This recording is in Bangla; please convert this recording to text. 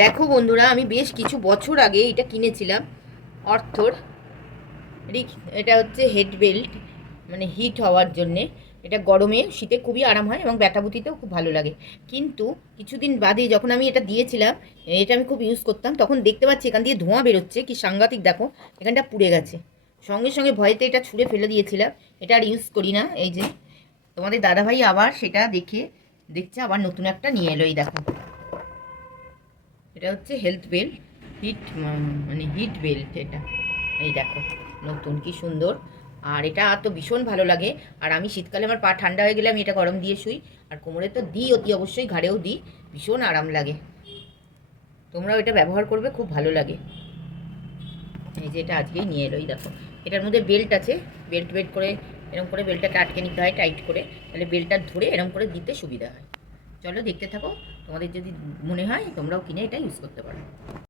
দেখো বন্ধুরা, আমি বেশ কিছু বছর আগে এটা কিনেছিলাম অর্থর। এটা হচ্ছে হেড বেল্ট, মানে হিট হওয়ার জন্যে। এটা গরমে শীতে খুবই আরাম হয় এবং ব্যাটাবুতিতেও খুব ভালো লাগে। কিন্তু কিছুদিন বাদে যখন আমি এটা দিয়েছিলাম, এটা আমি খুব ইউজ করতাম, তখন দেখতে পাচ্ছি এখান দিয়ে ধোঁয়া বেরোচ্ছে, কি সাংঘাতিক দেখো। এখানটা পুড়ে গেছে, সঙ্গে সঙ্গে ভয়েতে এটা ছুঁড়ে ফেলে দিয়েছিলাম। এটা আর ইউজ করি না। এই যে তোমাদের দাদাভাই আবার সেটা দেখছে আবার নতুন একটা নিয়ে এলো। এই দেখো, এটা হচ্ছে হেলথ বেল্ট, হিট, মানে হিট বেল্ট এটা। এই দেখো, নতুন, কি সুন্দর। আর এটা তো ভীষণ ভালো লাগে। আর আমি শীতকালে আমার পা ঠান্ডা হয়ে গেলে আমি এটা গরম দিয়ে শুই। আর কোমরে তো দিই, অতি অবশ্যই ঘাড়েও দিই, ভীষণ আরাম লাগে। তোমরাও এটা ব্যবহার করবে, খুব ভালো লাগে। এই যে এটা আজকেই নিয়ে এলো। এই দেখো, এটার মধ্যে বেল্ট আছে। বেল্ট করে এরকম করে বেল্টটাকে আটকে নিতে হয় টাইট করে, তাহলে বেল্টটা ধরে এরকম করে দিতে সুবিধা হয়। চলো দেখতে থাকো, তোমাদের যদি মনে হয় তোমরাও কিনে এটা ইউজ করতে পারো।